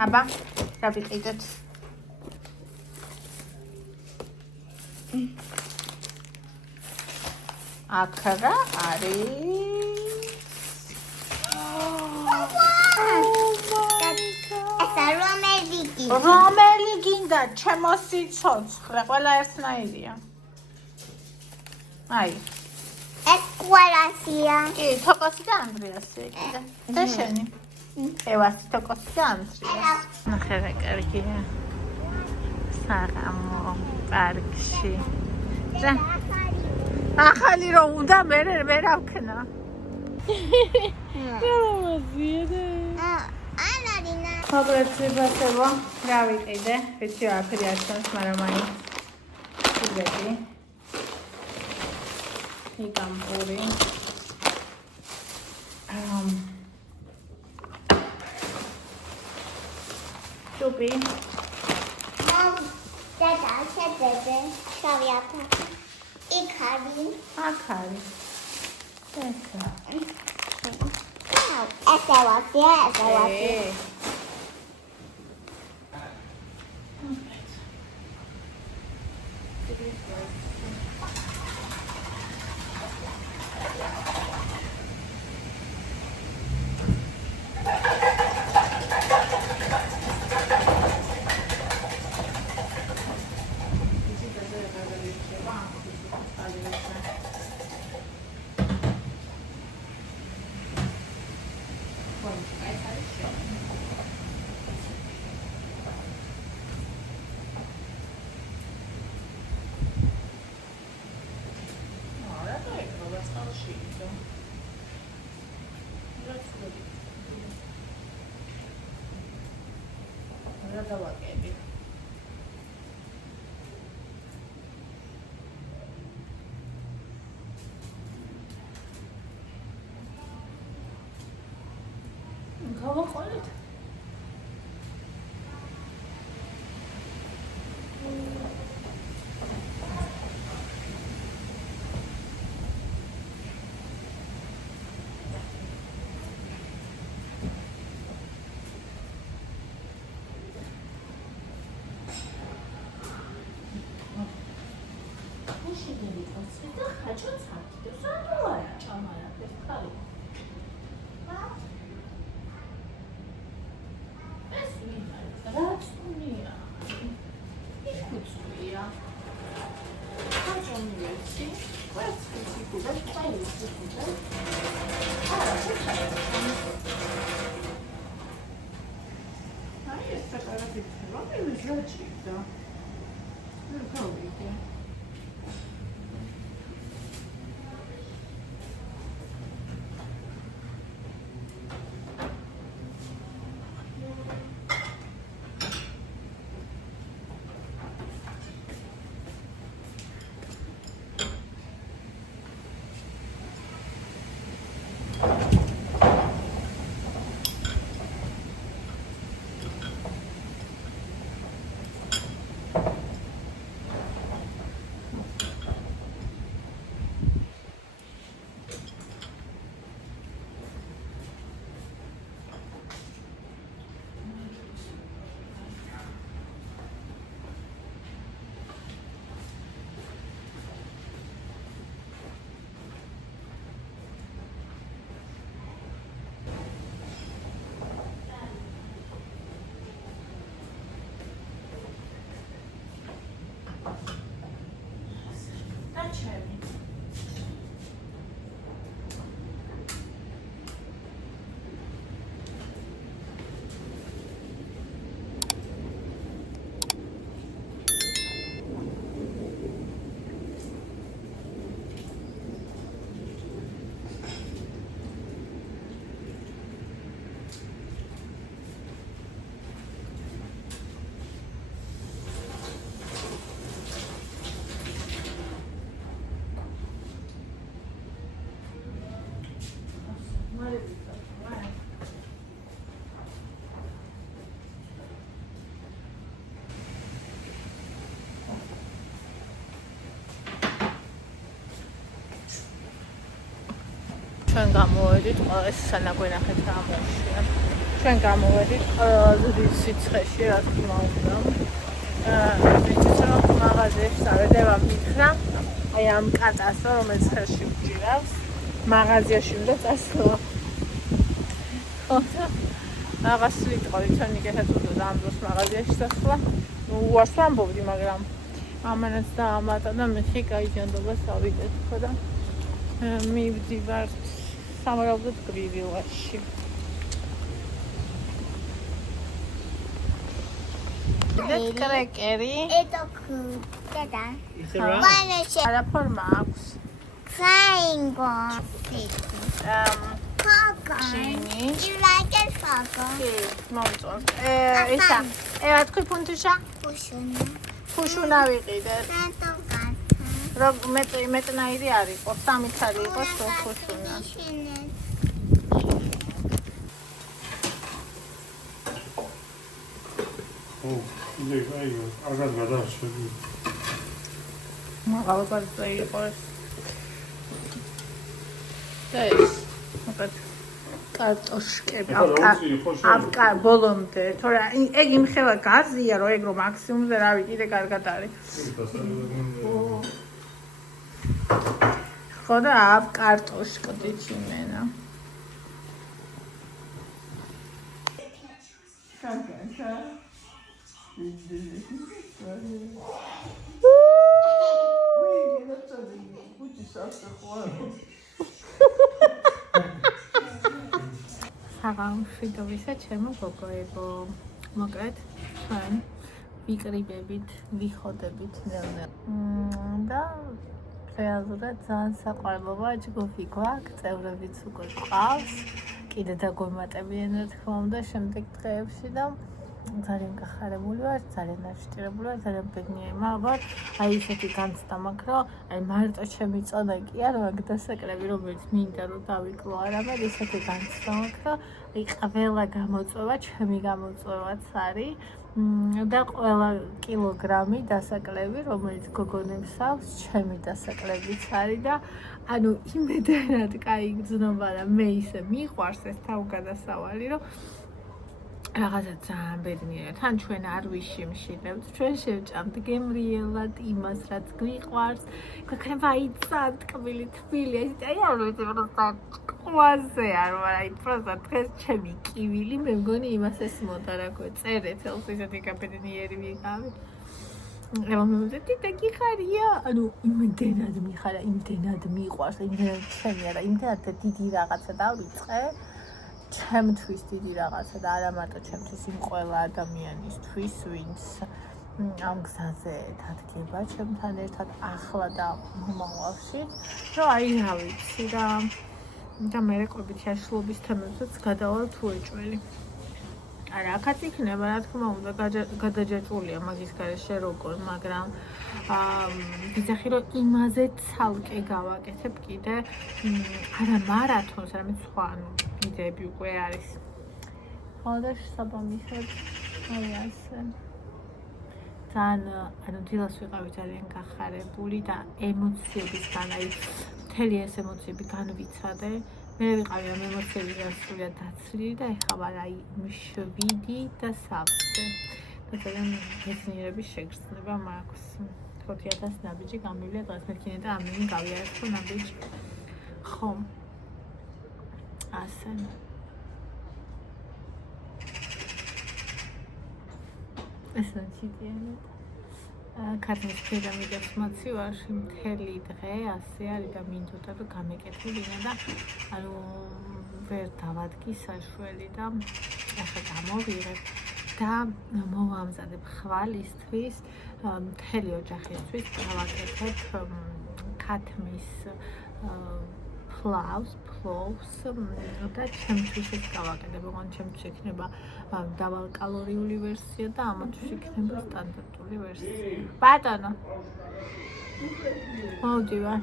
აბა, რა ვიყიდეთ? აქ რა არის? ესა რომელი გინდა? ჩემო სიცოცხლე, ყველა ერთნაირია. აი. ეს ყველასია. კი, თოკოსი და ანდრიასია კიდე. და შენი? ევასი, თოკოსი და ანდრიას. ნახე რა კარგია. საღამო პარკში. და ახალი რომ უნდა მე რავქნა. მოგეცებასება, რა ვიყიდე? ვიცი რა აფერი არჩევს, მაგრამ აი ვიდეო. იგამპური. ტუპი. დედა, შეძებე, შავი აფარი. იქ არის. აქ არის. ესა. ესა ვაფია. რა დავაკები? გავაყოლეთ. ჩვენ გამოვედით, ყველა ეს სანაგვენახეთ რა მოუშია. ჩვენ გამოვედით ყველაზე სიცხეში, რა თქმა უნდა. ისიც რომ მაღაზიაში წავედება მითხრა, აი ამ კატას რომელიც ხელში ვჭირავს, მაღაზიაში უნდა წასვლა. რაღაც ვიტყოდი, ჩვენი გეცადოთ ამ დროს მაღაზიაში წასვლა. უარს ვამბობდი, მაგრამ ამანაც დაამატა და მეთქი გაიჯანდობას ავიდეთ ხო და მივდივართ სამრავლოდ გრივილაში. ეს კრეკერი. Это куда? It's a round. Ваня, არა ფორმა აქვს. triangle. Pogo. Genie. You like it, Pogo? მომწონს. ისა, ვთქვი ფუნთუშა? Pushuna. ფუშუნა ვიყიდეთ. Tanto gata. რომ მეტნაირი არ იყოს, სამი ხალი იყოს ფუშუნა. აიგო, აღარ გადავშევი. მაღალბარზე იყოს. და ეს, მოკლედ კარტოშკები, აბკა ბოლომდე, თორე ეგ იმხელა გაზია, რომ ეგ რომ მაქსიმუმზე რავი, კიდე კარგად არის. ხო და აბ კარტოშკდით იმენა. საღამშვიდობისა ჩემო გოგოებო, მოკლედ ჩვენ ვიკრიბებით, ვიხოდებით ნელ-ნელა და რეალურად ძალიან საყვარლობა ჯგუფი გვაქვს, წევრებიც უკვე გვყავს, კიდე დაგვემატებიან რა თქმა უნდა შემდეგ დღეებში და ძალიან გახარებული ვარ, ძალიან ნაშტირებული ვარ, ძალიან ბედნიერი ვარ. აი ისეთი განცდა მაქვს, რომ აი მარტო ჩემი წონა კი არ მაქვს დასაკლები, რომელიც მინდა რომ დავიკლო, არამედ ისეთი განცდა მაქვს, რომ აი ყველა გამოწვევა ჩემი გამოწვევაც არის და ყველა კილოგრამი დასაკლები, რომელიც გოგონებს აქვს, ჩემი დასაკლებიც არის და ანუ იმედად კაი გრძნობა და მე ისე მიყვარს ეს თავგადასავალი, რომ რაღაცა ძალიან ბედნიერია. თან ჩვენ არ ვიშიმშილებთ, ჩვენ შევჭამთ გემრიელად იმას, რაც გვიყვარს. გვექნება აი ძალიან ტკბილი თბილი, აი არ ვიცი პროსტა ყვაზე არ ვარ, აი პროსტა დღეს ჩემი კივილი, მე მგონი იმას ესმოდა რა ქვია, წერეთ ელს ისეთი გაბედნიერი ვიყავი. ემომეძეთი და გიხარია, ანუ იმდენად მიხარა, იმდენად მიყვარს, იმდენად ჩემი არა, იმდენად დიდი რაღაცა დავიწყე. ჩემთვის დიდი რაღაცა და არა მარტო ჩემთვის, იმ ყველა ადამიანისთვის, ვინც ამ გზაზე დადგება ჩემთან ერთად ახლა და მომავალში, რომ აი რა ვიცი და მე ყვებითი აშლობის თემებსაც გადავალ თუ ეჭველი. არა, აქაც იქნება, რა თქმა უნდა, გადაჯაჭვულია მაგის გარეშე როგორ, მაგრამ ვიზახი რომ იმაზე ცალკე გავაკეთებ კიდე არა მარათონს, არამედ სხვა იდეები უკვე არის. ხო და შესაბამისად, აი ასე. ძალიან, ანუ დილას ვიყავი ძალიან გახარებული და ემოციებისგან, აი მთელი ეს ემოციები განვიცადე. მე ვიყავი ამ ემოციებიდან სრულად დაცლილი და ეხლა ვარ აი მშვიდი და სავსე. და ძალიან ბედნიერების შეგრძნება მაქვს. 40,000 ნაბიჯი გამივიდა დღეს მეთქინე და ამენი გავიარეთ ხო ნაბიჯი. ხო. ასე. ეს ნაციტიანად. ქართლის პირამიდებს მოცივარში მთელი დღე ასე არის და მინდოდა რომ გამეკეთებინა და ანუ ვერ დავადგი საშველი და ახლა გამოვიღებ და მოვამზადებ ხვალისთვის მთელი ოჯახისთვის გავაკეთებ ქათმის ფლავს და ჩემთვის ეს გავაკეთებ, ოღონდ ჩემთვის იქნება დავალკალორიული ვერსია და ამათვის იქნება სტანდარტული ვერსია. ბატონო. მოვდივარ.